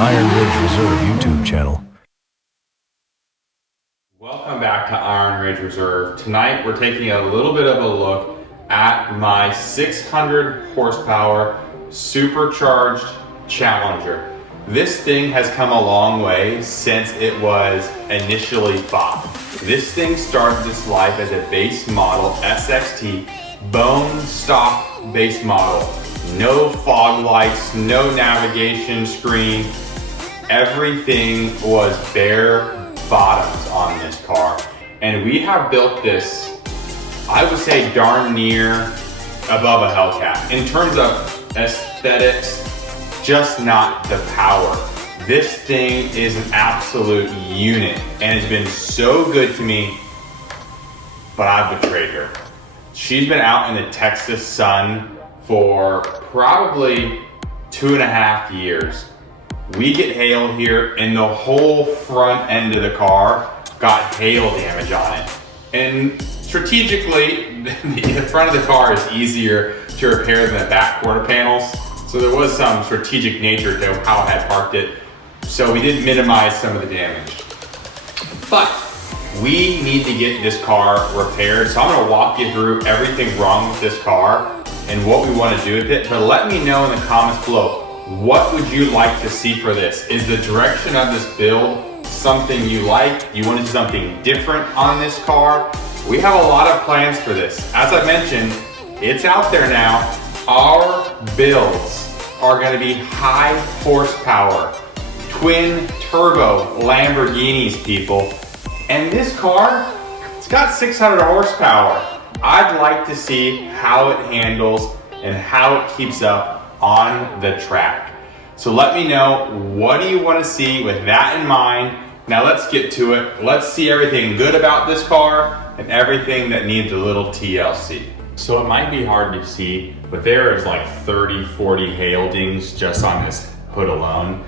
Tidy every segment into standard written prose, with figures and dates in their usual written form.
Iron Ridge Reserve YouTube channel. Welcome back to Iron Ridge Reserve. Tonight we're taking a little bit of a look at my 600 horsepower supercharged Challenger. This thing has come a long way since it was initially bought. This thing started its life as a base model SXT, bone stock base model. No fog lights, no navigation screen. Everything was bare bottoms on this car. And we have built this, I would say, darn near above a Hellcat. In terms of aesthetics, just not the power. This thing is an absolute unit and has been so good to me, but I've betrayed her. She's been out in the Texas sun for probably 2.5 years. We get hail here and the whole front end of the car got hail damage on it. And strategically, the front of the car is easier to repair than the back quarter panels. So there was some strategic nature to how I had parked it. So we did minimize some of the damage. But we need to get this car repaired. So I'm gonna walk you through everything wrong with this car and what we want to do with it. But let me know in the comments below, what would you like to see for this? Is the direction of this build something you like? You want to do something different on this car? We have a lot of plans for this. As I mentioned, it's out there now. Our builds are going to be high horsepower, twin turbo Lamborghinis, people. And this car, it's got 600 horsepower. I'd like to see how it handles and how it keeps up on the track. So let me know, what do you want to see with that in mind? Now let's get to it. Let's see everything good about this car and everything that needs a little TLC. So it might be hard to see, but there is like 30, 40 hail dings just on this hood alone.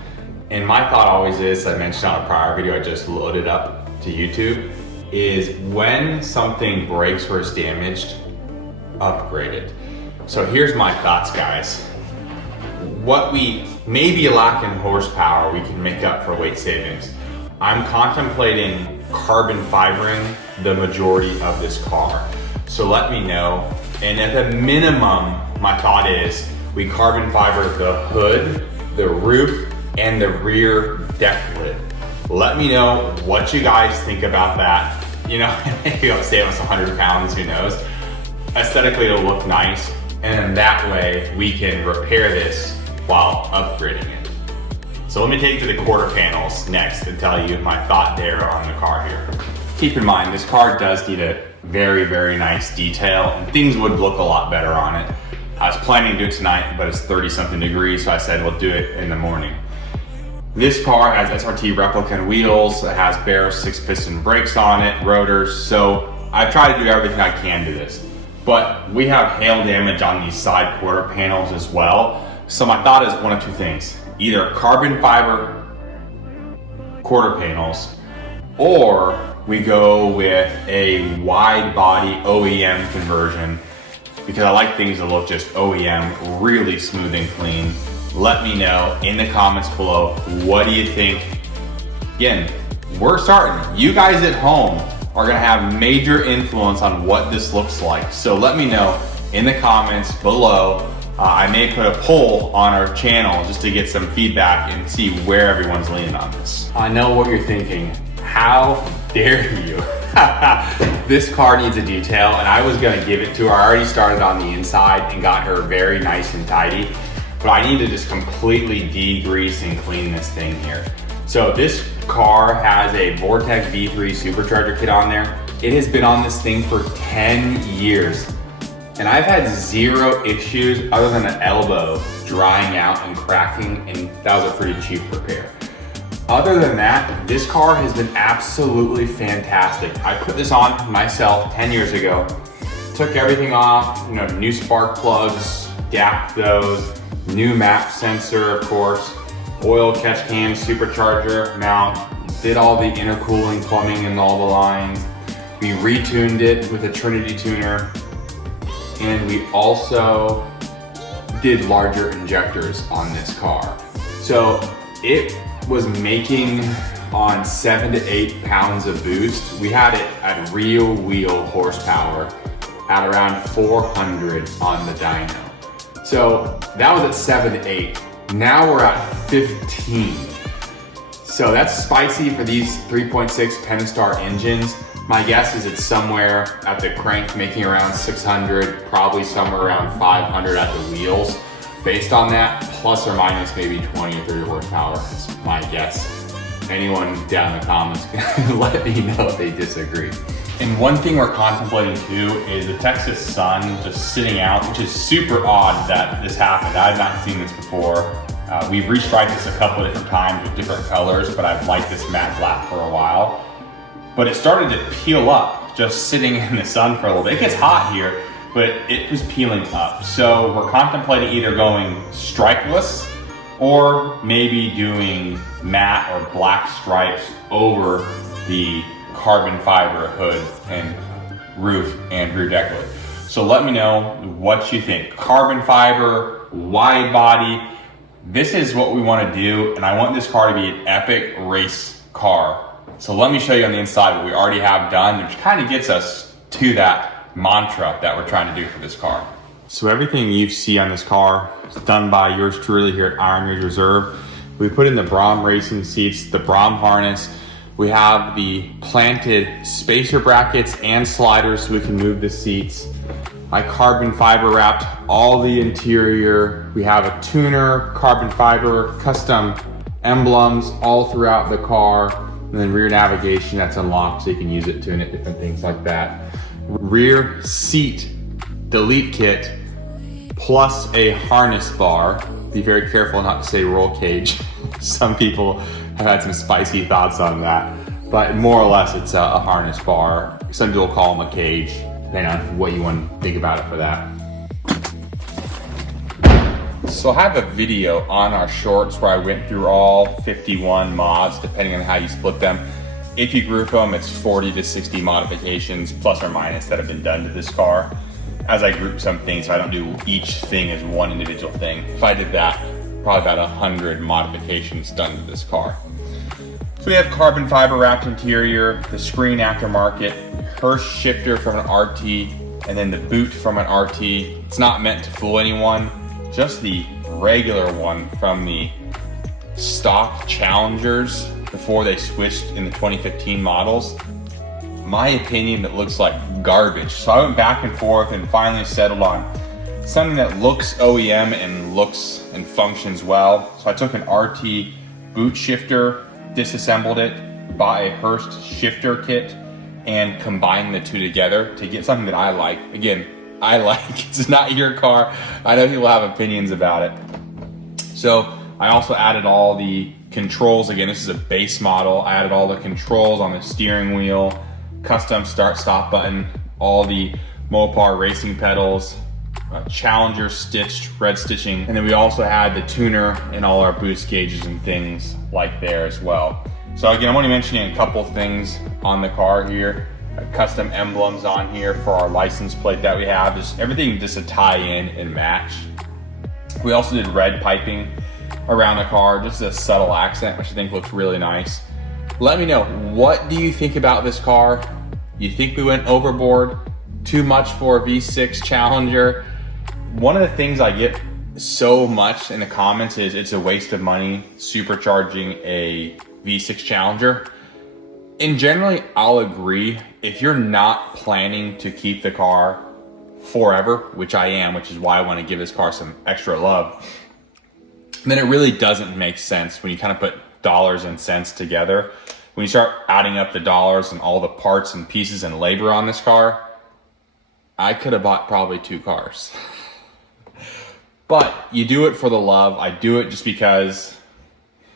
And my thought always is, I mentioned on a prior video I just loaded up to YouTube, is when something breaks or is damaged, upgrade it. So here's my thoughts, guys. What we maybe lack in horsepower, we can make up for weight savings. I'm contemplating carbon fibering the majority of this car. So let me know. And at the minimum, my thought is we carbon fiber the hood, the roof, and the rear deck lid. Let me know what you guys think about that. You know, maybe it'll save us 100 pounds, who knows. Aesthetically, it'll look nice. And then that way we can repair this while upgrading it. So let me take you to the quarter panels next and tell you my thought there on the car here. Keep in mind, this car does need a very, very nice detail and things would look a lot better on it. I was planning to do it tonight, but it's 30-something degrees, so I said we'll do it in the morning. This car has SRT replicant wheels, it has bare 6-piston brakes on it, rotors, so I've tried to do everything I can to this. But we have hail damage on these side quarter panels as well. So my thought is one of two things. Either carbon fiber quarter panels, or we go with a wide body OEM conversion, because I like things that look just OEM, really smooth and clean. Let me know in the comments below, what do you think? Again, we're starting. You guys at home are gonna have major influence on what this looks like. So let me know in the comments below. I may put a poll on our channel just to get some feedback and see where everyone's leaning on this. I know what you're thinking. How dare you? This car needs a detail and I was gonna give it to her. I already started on the inside and got her very nice and tidy, but I need to just completely degrease and clean this thing here. So this car has a Vortech V6 supercharger kit on there. It has been on this thing for 10 years. And I've had zero issues other than an elbow drying out and cracking, and that was a pretty cheap repair. Other than that, this car has been absolutely fantastic. I put this on myself 10 years ago, took everything off, you know, new spark plugs, gapped those, new map sensor, of course, oil catch can, supercharger mount, did all the intercooling plumbing in all the lines. We retuned it with a Trinity tuner, and we also did larger injectors on this car. So it was making on 7 to 8 pounds of boost. We had it at real wheel horsepower at around 400 on the dyno. So that was at 7 to 8. Now we're at 15. So that's spicy for these 3.6 Pentastar engines. My guess is it's somewhere at the crank making around 600, probably somewhere around 500 at the wheels. Based on that, plus or minus maybe 20 or 30 horsepower, that's my guess. Anyone down in the comments can let me know if they disagree. And one thing we're contemplating too is the Texas sun just sitting out, which is super odd that this happened. I've not seen this before. We've restriped this a couple of different times with different colors, but I've liked this matte black for a while. But it started to peel up just sitting in the sun for a little bit. It gets hot here, but it was peeling up. So we're contemplating either going stripeless or maybe doing matte or black stripes over the carbon fiber hood and roof and rear deck lid. So let me know what you think. Carbon fiber, wide body. This is what we want to do, and I want this car to be an epic race car. So let me show you on the inside what we already have done, which kind of gets us to that mantra that we're trying to do for this car. So everything you see on this car is done by yours truly here at Iron Ridge Reserve. We put in the Brom racing seats, the Brom harness. We have the planted spacer brackets and sliders so we can move the seats. I carbon fiber wrapped all the interior. We have a tuner, carbon fiber, custom emblems all throughout the car. And then rear navigation that's unlocked so you can use it to it, different things like that. Rear seat delete kit plus a harness bar. Be very careful not to say roll cage. Some people have had some spicy thoughts on that, but more or less it's a harness bar. Some people call them a cage, depending on what you want to think about it for that. So I have a video on our shorts where I went through all 51 mods, depending on how you split them. If you group them, it's 40 to 60 modifications, plus or minus, that have been done to this car. As I group some things, so I don't do each thing as one individual thing. If I did that, probably about 100 modifications done to this car. So we have carbon fiber wrapped interior, the screen aftermarket, Hurst shifter from an RT, and then the boot from an RT. It's not meant to fool anyone. Just the regular one from the stock Challengers before they switched in the 2015 models. My opinion, it looks like garbage. So I went back and forth and finally settled on something that looks OEM and looks and functions well. So I took an RT boot shifter, disassembled it, bought a Hurst shifter kit, and combined the two together to get something that I like. Again, I like. It's not your car. I know people have opinions about it. So I also added all the controls. Again, this is a base model. I added all the controls on the steering wheel, custom start stop button, all the Mopar racing pedals, Challenger stitched, red stitching. And then we also had the tuner and all our boost gauges and things like there as well. So again, I'm only mentioning a couple things on the car here. Custom emblems on here for our license plate that we have. Just everything just to tie in and match. We also did red piping around the car, just a subtle accent, which I think looks really nice. Let me know, what do you think about this car? You think we went overboard? Too much for a V6 Challenger? One of the things I get so much in the comments is it's a waste of money supercharging a V6 Challenger. And generally, I'll agree. If you're not planning to keep the car forever, which I am, which is why I want to give this car some extra love, then it really doesn't make sense when you kind of put dollars and cents together. When you start adding up the dollars and all the parts and pieces and labor on this car, I could have bought probably 2 cars. But you do it for the love. I do it just because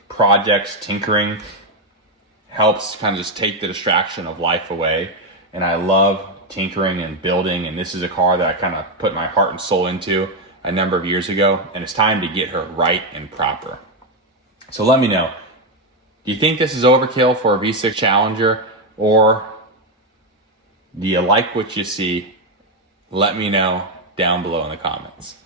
projects, tinkering, helps kind of just take the distraction of life away. And I love tinkering and building, and this is a car that I kind of put my heart and soul into a number of years ago, and it's time to get her right and proper. So let me know, do you think this is overkill for a V6 Challenger, or do you like what you see? Let me know down below in the comments.